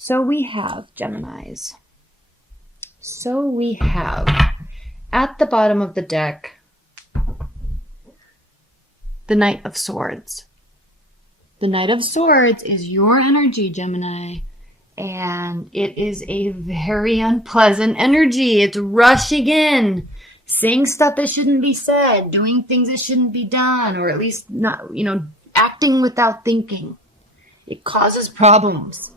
So we have Geminis. So we have at the bottom of the deck the Knight of Swords. The Knight of Swords is your energy, Gemini, and it is a very unpleasant energy. It's rushing in, saying stuff that shouldn't be said, doing things that shouldn't be done, or at least not, acting without thinking. It causes problems.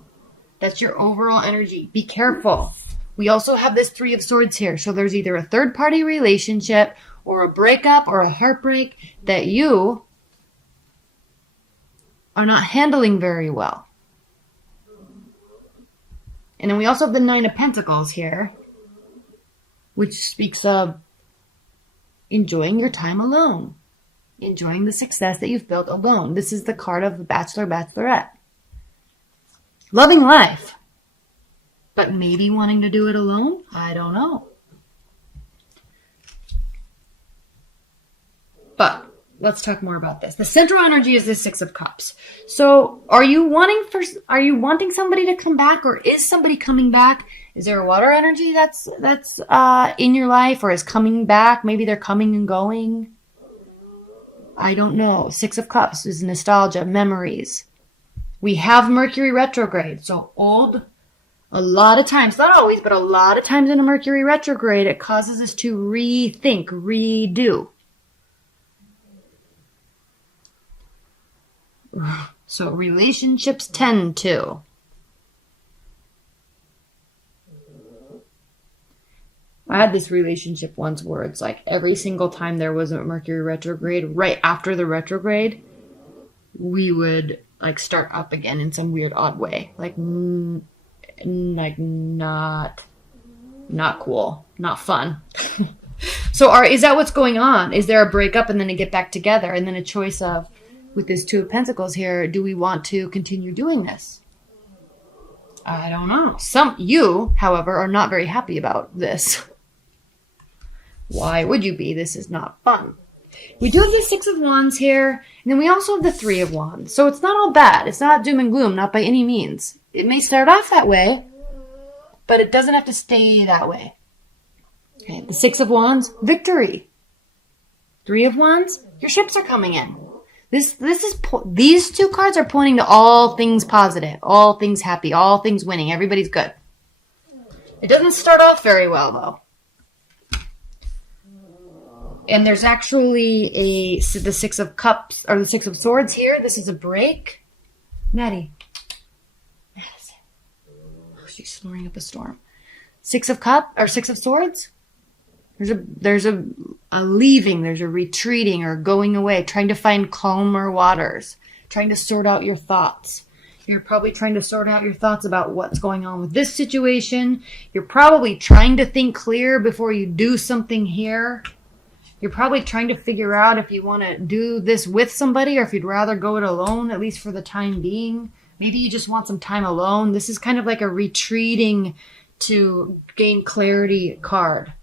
That's your overall energy. Be careful. We also have this Three of Swords here. So there's either a third-party relationship or a breakup or a heartbreak that you are not handling very well. And then we also have the Nine of Pentacles here, which speaks of enjoying your time alone, enjoying the success that you've built alone. This is the card of the Bachelor, Bachelorette. Loving life, but maybe wanting to do it alone? I don't know. But let's talk more about this. The central energy is the Six of Cups. So are you wanting somebody to come back, or is somebody coming back? Is there a water energy that's in your life or is coming back? Maybe they're coming and going. I don't know. Six of Cups is nostalgia, memories. We have Mercury retrograde. So a lot of times, not always, but a lot of times in a Mercury retrograde, it causes us to rethink, redo. So relationships tend to. I had this relationship once where it's like every single time there was a Mercury retrograde, right after the retrograde, we would like start up again in some weird odd way. Like not cool, not fun. So is that what's going on? Is there a breakup and then a get back together and then a choice of, with this Two of Pentacles here, do we want to continue doing this? I don't know. You, however, are not very happy about this. Why would you be? This is not fun. We do have the Six of Wands here, and then we also have the Three of Wands. So it's not all bad. It's not doom and gloom, not by any means. It may start off that way, but it doesn't have to stay that way. Okay, the Six of Wands, victory. Three of Wands, your ships are coming in. These two cards are pointing to all things positive, all things happy, all things winning. Everybody's good. It doesn't start off very well, though. And there's actually the Six of Cups, or the Six of Swords here. This is a break. Madison. Oh, she's snoring up a storm. Six of Swords. There's a leaving, there's a retreating or going away, trying to find calmer waters, trying to sort out your thoughts. You're probably trying to sort out your thoughts about what's going on with this situation. You're probably trying to think clear before you do something here. You're probably trying to figure out if you want to do this with somebody or if you'd rather go it alone, at least for the time being. Maybe you just want some time alone. This is kind of like a retreating to gain clarity card.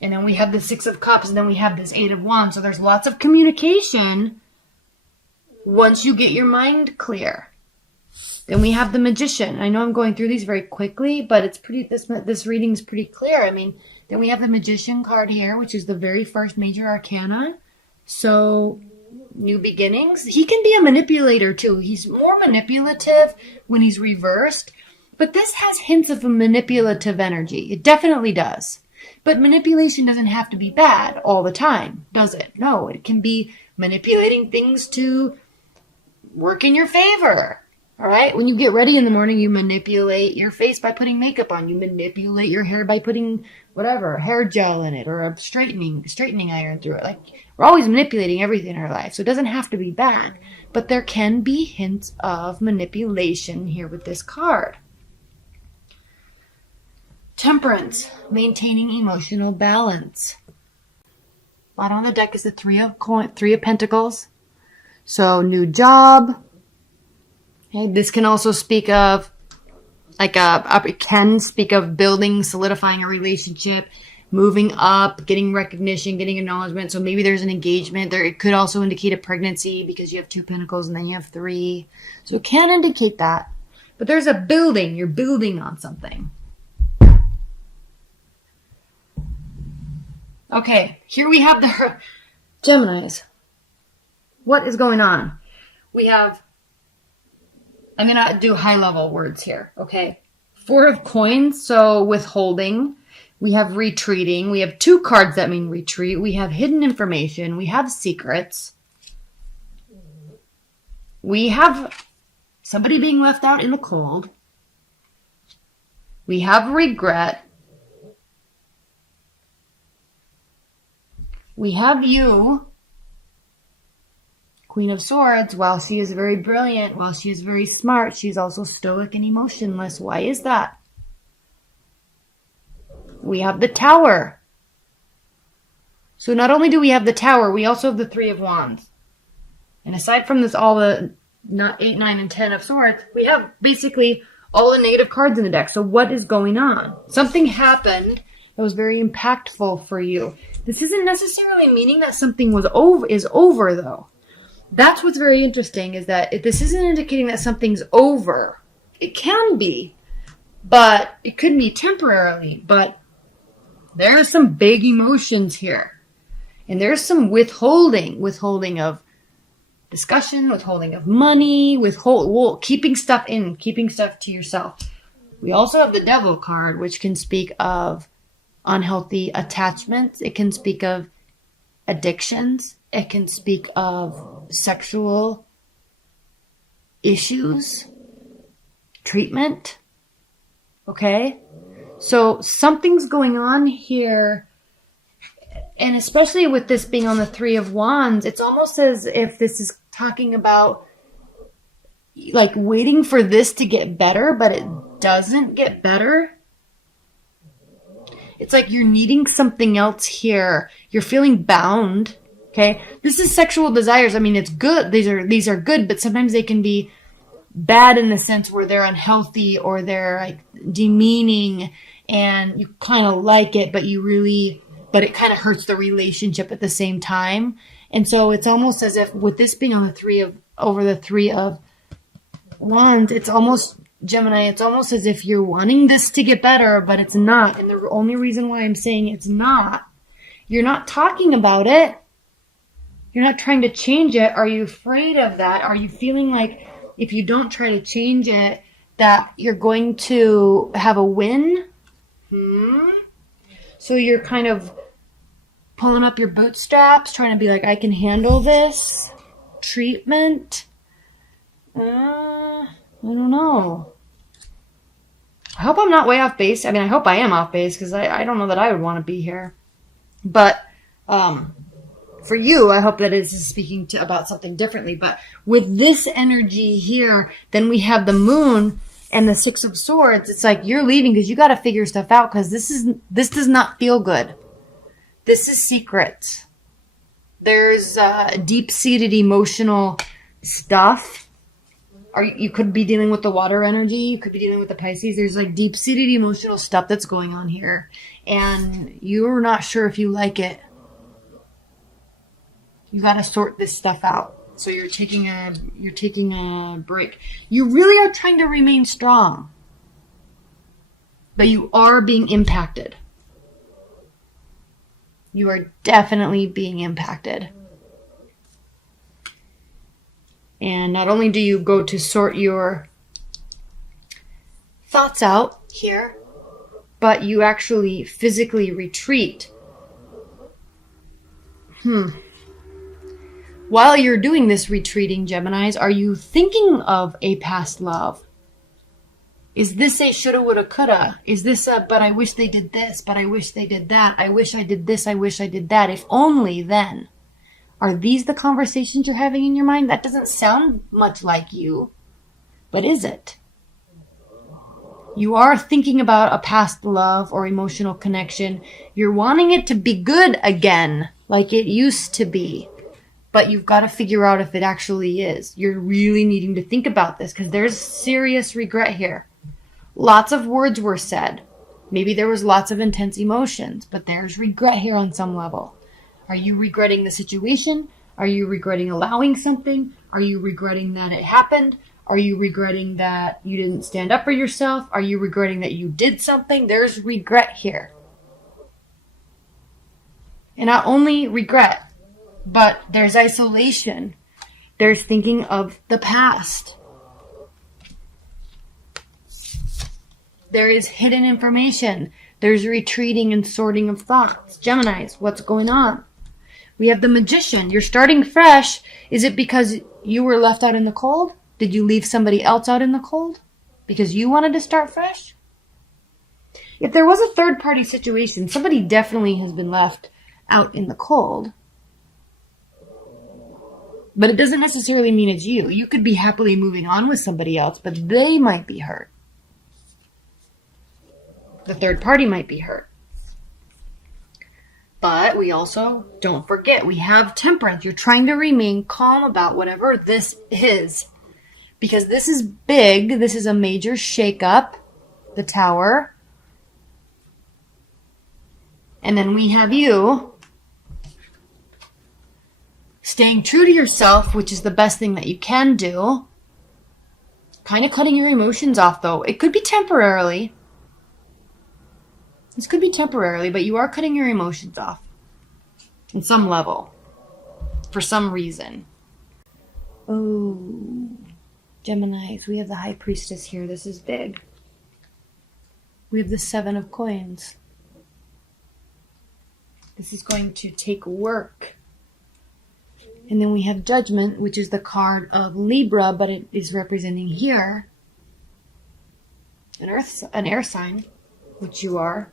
And then we have the Six of Cups, and then we have this Eight of Wands. So there's lots of communication once you get your mind clear. Then we have the Magician. I know I'm going through these very quickly, but it's this reading's pretty clear. I mean, then we have the Magician card here, which is the very first major arcana. So, new beginnings. He can be a manipulator too. He's more manipulative when he's reversed, but this has hints of a manipulative energy. It definitely does. But manipulation doesn't have to be bad all the time, does it? No, it can be manipulating things to work in your favor. All right? When you get ready in the morning, you manipulate your face by putting makeup on. You manipulate your hair by putting whatever, hair gel in it or a straightening iron through it. Like, we're always manipulating everything in our life, so it doesn't have to be bad. But there can be hints of manipulation here with this card. Temperance, maintaining emotional balance. Bottom of the deck is the Three of Pentacles. So, new job. Okay, this can also speak of, it can speak of building, solidifying a relationship, moving up, getting recognition, getting acknowledgement. So maybe there's an engagement. It could also indicate a pregnancy because you have Two Pentacles and then you have Three. So it can indicate that. But there's a building. You're building on something. Okay, here we have the Geminis. What is going on? We have, I'm going to do high-level words here, okay? 4 of coins, so withholding. We have retreating. We have 2 cards that mean retreat. We have hidden information. We have secrets. We have somebody being left out in the cold. We have regret. We have you, Queen of Swords. While she is very brilliant, while she is very smart, she's also stoic and emotionless. Why is that? We have the Tower. So not only do we have the Tower, we also have the 3 of Wands. And aside from this, all the 8, 9, and 10 of Swords, we have basically all the negative cards in the deck. So what is going on? Something happened that was very impactful for you. This isn't necessarily meaning that something is over, though. That's what's very interesting, is that this isn't indicating that something's over. It can be, but it could be temporarily. But there are some big emotions here. And there's some withholding of discussion, withholding of money, keeping stuff in, keeping stuff to yourself. We also have the Devil card, which can speak of unhealthy attachments. It can speak of addictions. It can speak of sexual issues, treatment. Okay? So something's going on here. And especially with this being on the 3 of Wands, it's almost as if this is talking about like waiting for this to get better, but it doesn't get better. It's like you're needing something else here. You're feeling bound. Okay. This is sexual desires. I mean, it's good. These are good, but sometimes they can be bad in the sense where they're unhealthy or they're like demeaning and you kind of like it, but but it kind of hurts the relationship at the same time. And so it's almost as if with this being on the 3 of Wands, it's almost, Gemini, it's almost as if you're wanting this to get better, but it's not. And the only reason why I'm saying it's not, you're not talking about it. You're not trying to change it. Are you afraid of that? Are you feeling like if you don't try to change it, that you're going to have a win? So you're kind of pulling up your bootstraps, trying to be like, I can handle this. Treatment? I don't know. I hope I'm not way off base. I mean, I hope I am off base because I don't know that I would want to be here. But for you, I hope that it's speaking about something differently. But with this energy here, then we have the Moon and the 6 of Swords. It's like you're leaving because you got to figure stuff out because this does not feel good. This is secret. There's deep-seated emotional stuff. You could be dealing with the water energy. You could be dealing with the Pisces. There's like deep-seated emotional stuff that's going on here. And you're not sure if you like it. You got to sort this stuff out. So you're taking a break. You really are trying to remain strong. But you are being impacted. You are definitely being impacted. And not only do you go to sort your thoughts out here, but you actually physically retreat. While you're doing this retreating, Geminis, are you thinking of a past love? Is this a shoulda, woulda, coulda? Is this a, but I wish they did this, but I wish they did that. I wish I did this, I wish I did that. If only then. Are these the conversations you're having in your mind? That doesn't sound much like you, but is it? You are thinking about a past love or emotional connection. You're wanting it to be good again, like it used to be. But you've got to figure out if it actually is. You're really needing to think about this because there's serious regret here. Lots of words were said. Maybe there was lots of intense emotions, but there's regret here on some level. Are you regretting the situation? Are you regretting allowing something? Are you regretting that it happened? Are you regretting that you didn't stand up for yourself? Are you regretting that you did something? There's regret here. And not only regret, but there's isolation. There's thinking of the past. There is hidden information. There's retreating and sorting of thoughts. Geminis, what's going on? We have the Magician. You're starting fresh. Is it because you were left out in the cold? Did you leave somebody else out in the cold? Because you wanted to start fresh? If there was a third-party situation, somebody definitely has been left out in the cold. But it doesn't necessarily mean it's you. You could be happily moving on with somebody else, but they might be hurt. The third party might be hurt. But we also, don't forget, we have Temperance. You're trying to remain calm about whatever this is. Because this is big. This is a major shakeup. The Tower. And then we have you staying true to yourself, which is the best thing that you can do. Kind of cutting your emotions off, though. It could be temporarily. This could be temporarily, but you are cutting your emotions off. On some level. For some reason. Oh. Geminis. We have the High Priestess here. This is big. We have the Seven of Coins. This is going to take work. And then we have Judgment, which is the card of Libra, but it is representing here an air sign, which you are.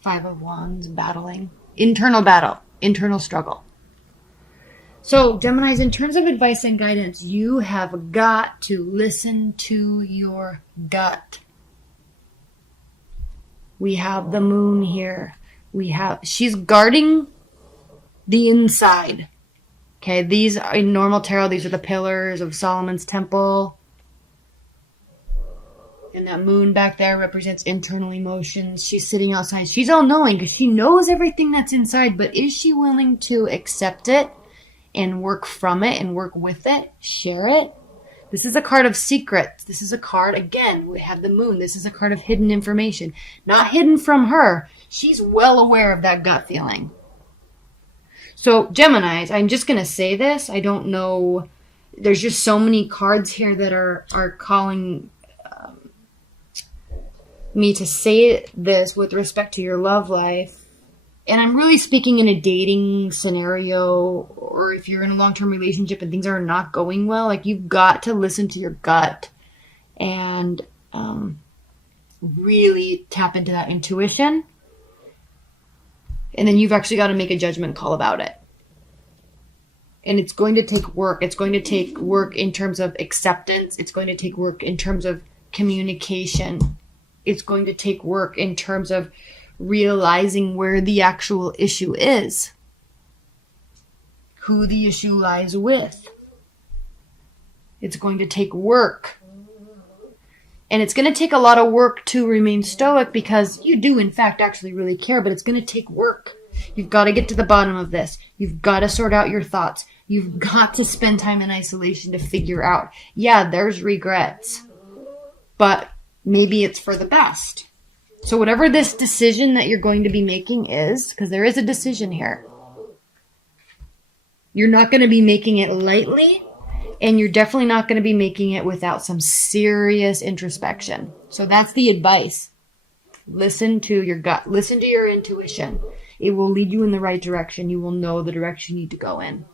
Five of Wands, battling. Internal battle, internal struggle. So, Geminis, in terms of advice and guidance, you have got to listen to your gut. We have the Moon here. She's guarding the inside. Okay, these are in normal tarot. These are the pillars of Solomon's temple. And that moon back there represents internal emotions. She's sitting outside. She's all-knowing because she knows everything that's inside. But is she willing to accept it and work from it and work with it? Share it? This is a card of secrets. This is a card, again, we have the moon. This is a card of hidden information. Not hidden from her. She's well aware of that gut feeling. So, Geminis, I'm just going to say this. I don't know. There's just so many cards here that are calling me to say this with respect to your love life. And I'm really speaking in a dating scenario, or if you're in a long-term relationship and things are not going well, like you've got to listen to your gut and really tap into that intuition. And then you've actually got to make a judgment call about it. And it's going to take work. It's going to take work in terms of acceptance. It's going to take work in terms of communication. It's going to take work in terms of realizing where the actual issue is. Who the issue lies with. It's going to take work. And it's going to take a lot of work to remain stoic because you do, in fact, actually really care, but it's going to take work. You've got to get to the bottom of this. You've got to sort out your thoughts. You've got to spend time in isolation to figure out, yeah, there's regrets, but maybe it's for the best. So whatever this decision that you're going to be making is, because there is a decision here, you're not going to be making it lightly, and you're definitely not going to be making it without some serious introspection. So that's the advice. Listen to your gut. Listen to your intuition. It will lead you in the right direction. You will know the direction you need to go in.